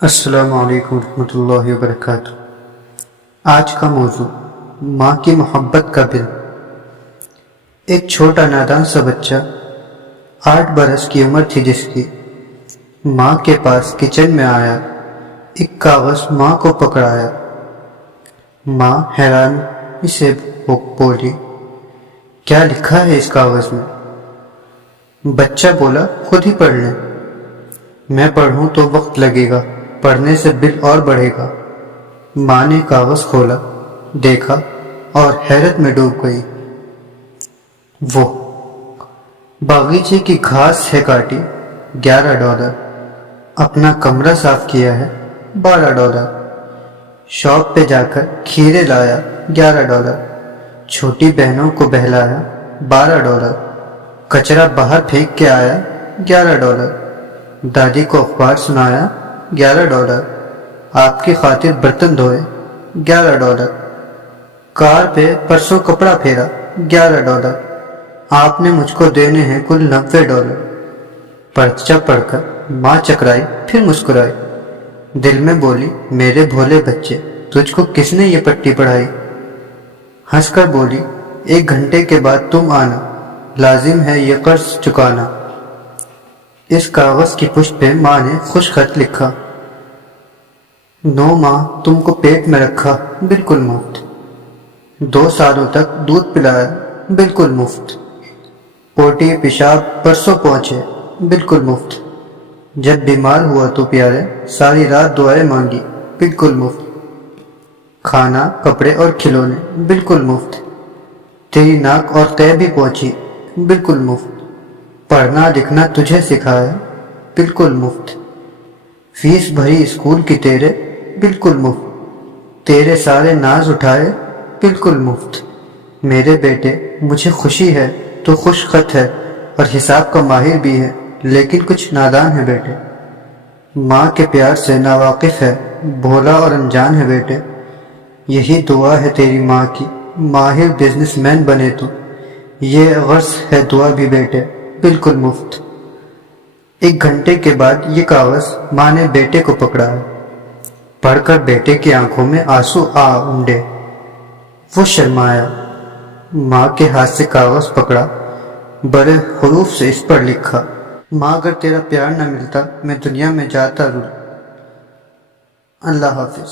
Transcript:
السلام علیکم ورحمۃ اللہ وبرکاتہ۔ آج کا موضوع ماں کی محبت کا بل۔ ایک چھوٹا نادان سا بچہ 8 برس کی عمر تھی جس کی، ماں کے پاس کچن میں آیا، ایک کاغذ ماں کو پکڑایا۔ ماں حیرانی سے بولی، کیا لکھا ہے اس کاغذ میں؟ بچہ بولا، خود ہی پڑھ لیں۔ میں پڑھوں تو وقت لگے گا، پڑھنے سے بل اور بڑھے گا۔ ماں نے کاغذ کھولا، دیکھا اور حیرت میں ڈوب گئی۔ وہ باغیچے کی گھاس ہے کاٹی، $11۔ اپنا کمرہ صاف کیا ہے، $12۔ شاپ پہ جا کر کھیرے لایا، $11۔ چھوٹی بہنوں کو بہلایا، $12۔ کچرا باہر پھینک کے آیا، $11۔ دادی کو اخبار سنایا، $11۔ آپ کی خاطر برتن دھوئے، $11۔ کار پہ پرسوں کپڑا پھیرا، $11۔ آپ نے مجھ کو دینے ہیں کل $90۔ پرچہ پڑھ کر ماں چکرائی، پھر مسکرائی۔ دل میں بولی، میرے بھولے بچے، تجھ کو کس نے یہ پٹی پڑھائی؟ ہنس کر بولی، 1 گھنٹے کے بعد تم آنا، لازم ہے یہ قرض چکانا۔ اس کاغذ کی پشت پہ ماں نے خوش خط لکھا، 9 ماہ تم کو پیٹ میں رکھا، بالکل مفت۔ 2 سالوں تک دودھ پلایا، بالکل مفت۔ پوٹی پیشاب پرسوں پہنچے، بالکل مفت۔ جب بیمار ہوا تو پیارے، ساری رات دعائیں مانگی، بالکل مفت۔ کھانا، کپڑے اور کھلونے، بالکل مفت۔ تیری ناک اور قے بھی پہنچی، بالکل مفت۔ پڑھنا لکھنا تجھے سکھایا، بالکل مفت۔ فیس بھری اسکول کی تیرے، بالکل مفت۔ تیرے سارے ناز اٹھائے، بالکل مفت۔ میرے بیٹے، مجھے خوشی ہے تو خوش خط ہے اور حساب کا ماہر بھی ہے، لیکن کچھ نادان ہے بیٹے۔ ماں کے پیار سے ناواقف ہے، بھولا اور انجان ہے بیٹے۔ یہی دعا ہے تیری ماں کی، ماہر بزنس مین بنے تو۔ یہ غرض ہے دعا بھی بیٹے، بالکل مفت۔ 1 گھنٹے کے بعد یہ کاغذ ماں نے بیٹے کو پکڑایا۔ پڑھ کر بیٹے کی آنکھوں میں آنسو آ امڈے۔ وہ شرمایا، ماں کے ہاتھ سے کاغذ پکڑا، بڑے حروف سے اس پر لکھا، ماں اگر تیرا پیار نہ ملتا میں دنیا میں جاتا رول۔ اللہ حافظ۔